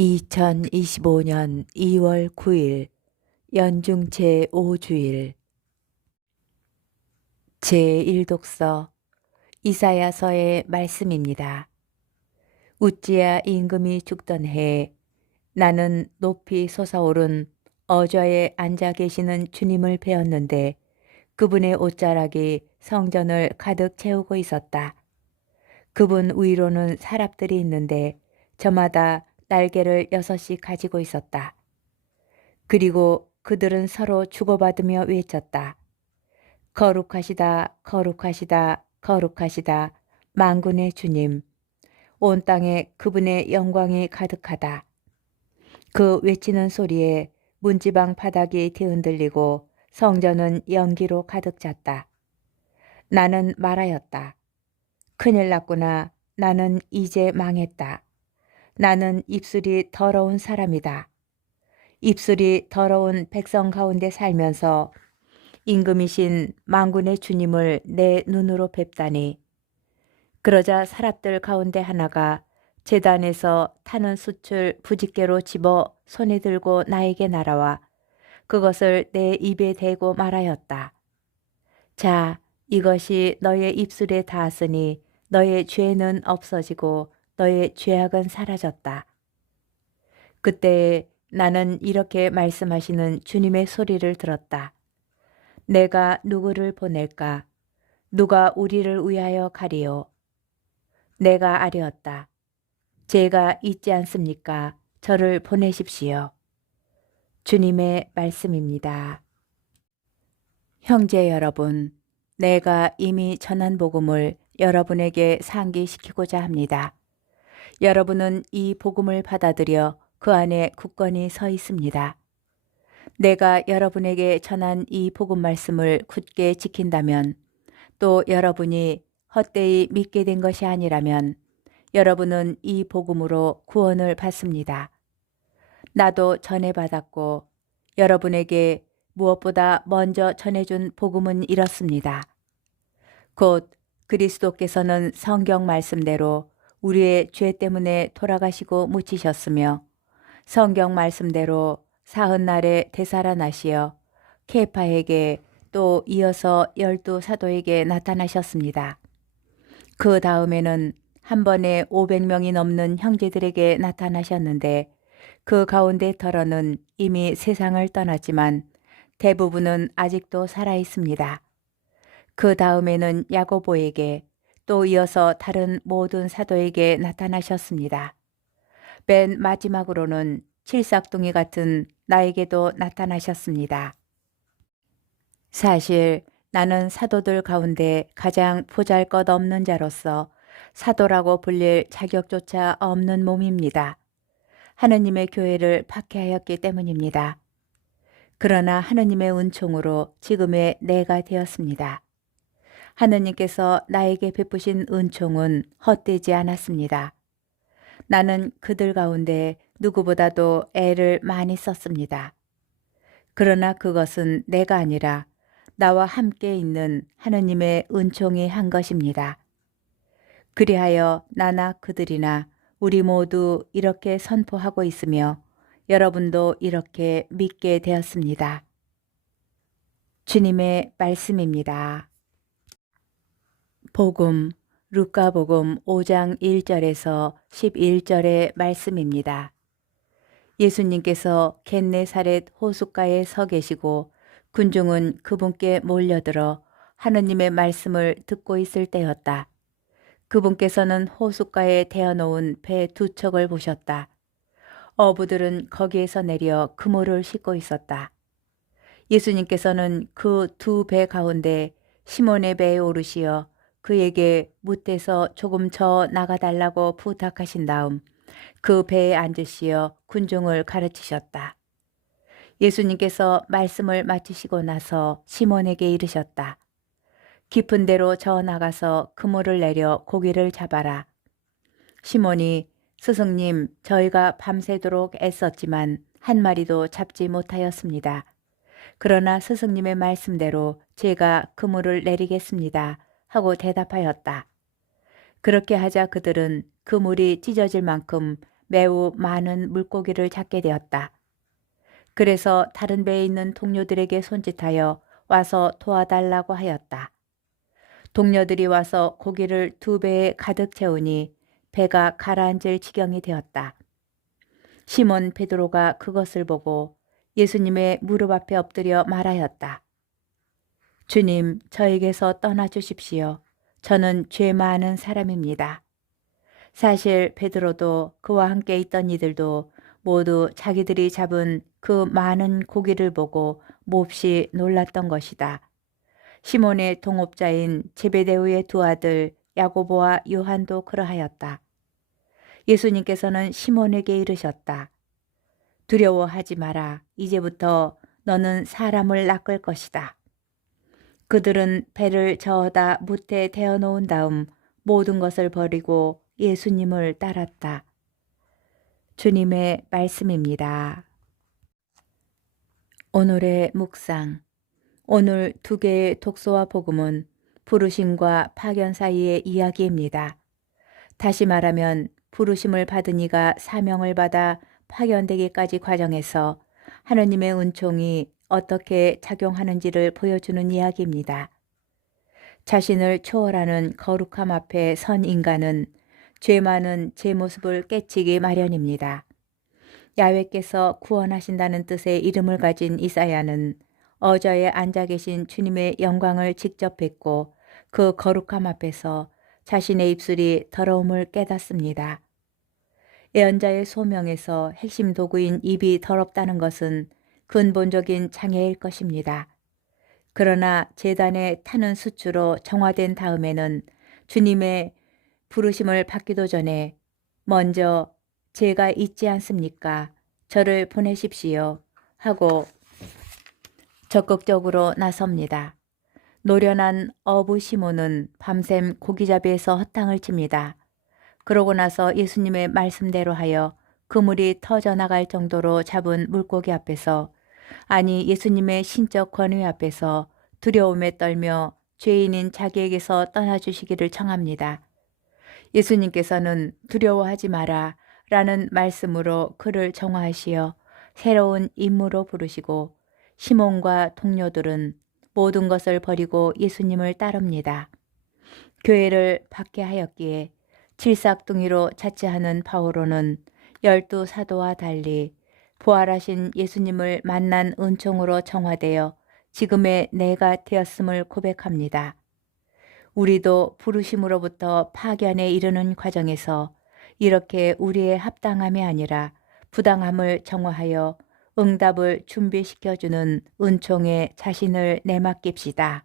2025년 2월 9일 연중 제5주일 제1독서 이사야서의 말씀입니다. 웃지야 임금이 죽던 해에 나는 높이 솟아오른 어좌에 앉아 계시는 주님을 배웠는데 그분의 옷자락이 성전을 가득 채우고 있었다. 그분 위로는 사람들이 있는데 저마다 날개를 6이 가지고 있었다. 그리고 그들은 서로 주고받으며 외쳤다. 거룩하시다, 거룩하시다, 거룩하시다, 만군의 주님. 온 땅에 그분의 영광이 가득하다. 그 외치는 소리에 문지방 바닥이 뒤흔들리고 성전은 연기로 가득 찼다. 나는 말하였다. 큰일 났구나. 나는 이제 망했다. 나는 입술이 더러운 사람이다. 입술이 더러운 백성 가운데 살면서 임금이신 만군의 주님을 내 눈으로 뵙다니. 그러자 사람들 가운데 하나가 제단에서 타는 숯을 부집개로 집어 손에 들고 나에게 날아와 그것을 내 입에 대고 말하였다. 자, 이것이 너의 입술에 닿았으니 너의 죄는 없어지고 너의 죄악은 사라졌다. 그때 나는 이렇게 말씀하시는 주님의 소리를 들었다. 내가 누구를 보낼까? 누가 우리를 위하여 가리요? 내가 아뢰었다. 제가 있지 않습니까? 저를 보내십시오. 주님의 말씀입니다. 형제 여러분, 내가 이미 전한 복음을 여러분에게 상기시키고자 합니다. 여러분은 이 복음을 받아들여 그 안에 굳건히 서 있습니다. 내가 여러분에게 전한 이 복음 말씀을 굳게 지킨다면, 또 여러분이 헛되이 믿게 된 것이 아니라면 여러분은 이 복음으로 구원을 받습니다. 나도 전해받았고 여러분에게 무엇보다 먼저 전해준 복음은 이렇습니다. 곧 그리스도께서는 성경 말씀대로 우리의 죄 때문에 돌아가시고 묻히셨으며 성경 말씀대로 사흔날에 되살아나시어 케파에게 또 이어서 12 사도에게 나타나셨습니다. 그 다음에는 한 번에 500명이 넘는 형제들에게 나타나셨는데 그 가운데 더러는 이미 세상을 떠났지만 대부분은 아직도 살아 있습니다. 그 다음에는 야고보에게 또 이어서 다른 모든 사도에게 나타나셨습니다. 맨 마지막으로는 칠삭둥이 같은 나에게도 나타나셨습니다. 사실 나는 사도들 가운데 가장 보잘것없는 자로서 사도라고 불릴 자격조차 없는 몸입니다. 하느님의 교회를 박해하였기 때문입니다. 그러나 하느님의 은총으로 지금의 내가 되었습니다. 하느님께서 나에게 베푸신 은총은 헛되지 않았습니다. 나는 그들 가운데 누구보다도 애를 많이 썼습니다. 그러나 그것은 내가 아니라 나와 함께 있는 하느님의 은총이 한 것입니다. 그리하여 나나 그들이나 우리 모두 이렇게 선포하고 있으며 여러분도 이렇게 믿게 되었습니다. 주님의 말씀입니다. 복음, 루카복음 5장 1절에서 11절의 말씀입니다. 예수님께서 겟네사렛 호숫가에 서 계시고 군중은 그분께 몰려들어 하느님의 말씀을 듣고 있을 때였다. 그분께서는 호숫가에 대어놓은 배 2척을 보셨다. 어부들은 거기에서 내려 그물을 싣고 있었다. 예수님께서는 그 2배 가운데 시몬의 배에 오르시어 그에게 뭇대서 조금 저 나가달라고 부탁하신 다음 그 배에 앉으시어 군중을 가르치셨다. 예수님께서 말씀을 마치시고 나서 시몬에게 이르셨다. 깊은 데로 저 나가서 그물을 내려 고기를 잡아라. 시몬이 스승님, 저희가 밤새도록 애썼지만 한 마리도 잡지 못하였습니다. 그러나 스승님의 말씀대로 제가 그물을 내리겠습니다. 하고 대답하였다. 그렇게 하자 그들은 그물이 찢어질 만큼 매우 많은 물고기를 잡게 되었다. 그래서 다른 배에 있는 동료들에게 손짓하여 와서 도와달라고 하였다. 동료들이 와서 고기를 2배에 가득 채우니 배가 가라앉을 지경이 되었다. 시몬 베드로가 그것을 보고 예수님의 무릎 앞에 엎드려 말하였다. 주님, 저에게서 떠나 주십시오. 저는 죄 많은 사람입니다. 사실 베드로도 그와 함께 있던 이들도 모두 자기들이 잡은 그 많은 고기를 보고 몹시 놀랐던 것이다. 시몬의 동업자인 제베데우의 2 아들 야고보와 요한도 그러하였다. 예수님께서는 시몬에게 이르셨다. 두려워하지 마라. 이제부터 너는 사람을 낚을 것이다. 그들은 배를 저어다 무태에 대어 놓은 다음 모든 것을 버리고 예수님을 따랐다. 주님의 말씀입니다. 오늘의 묵상. 오늘 2개의 독서와 복음은 부르심과 파견 사이의 이야기입니다. 다시 말하면 부르심을 받은 이가 사명을 받아 파견되기까지 과정에서 하느님의 은총이 어떻게 작용하는지를 보여주는 이야기입니다. 자신을 초월하는 거룩함 앞에 선 인간은 죄 많은 제 모습을 깨치기 마련입니다. 야훼께서 구원하신다는 뜻의 이름을 가진 이사야는 어저에 앉아 계신 주님의 영광을 직접 뵙고 그 거룩함 앞에서 자신의 입술이 더러움을 깨닫습니다. 예언자의 소명에서 핵심 도구인 입이 더럽다는 것은 근본적인 장애일 것입니다. 그러나 제단에 타는 수추로 정화된 다음에는 주님의 부르심을 받기도 전에 먼저 제가 있지 않습니까? 저를 보내십시오 하고 적극적으로 나섭니다. 노련한 어부 시몬은 밤샘 고기잡이에서 허탕을 칩니다. 그러고 나서 예수님의 말씀대로 하여 그물이 터져나갈 정도로 잡은 물고기 앞에서, 아니 예수님의 신적 권위 앞에서 두려움에 떨며 죄인인 자기에게서 떠나주시기를 청합니다. 예수님께서는 두려워하지 마라 라는 말씀으로 그를 정화하시어 새로운 임무로 부르시고 시몬과 동료들은 모든 것을 버리고 예수님을 따릅니다. 교회를 박해하였기에 칠삭둥이로 자처하는 바오로는 12 사도와 달리 부활하신 예수님을 만난 은총으로 정화되어 지금의 내가 되었음을 고백합니다. 우리도 부르심으로부터 파견에 이르는 과정에서 이렇게 우리의 합당함이 아니라 부당함을 정화하여 응답을 준비시켜주는 은총에 자신을 내맡깁시다.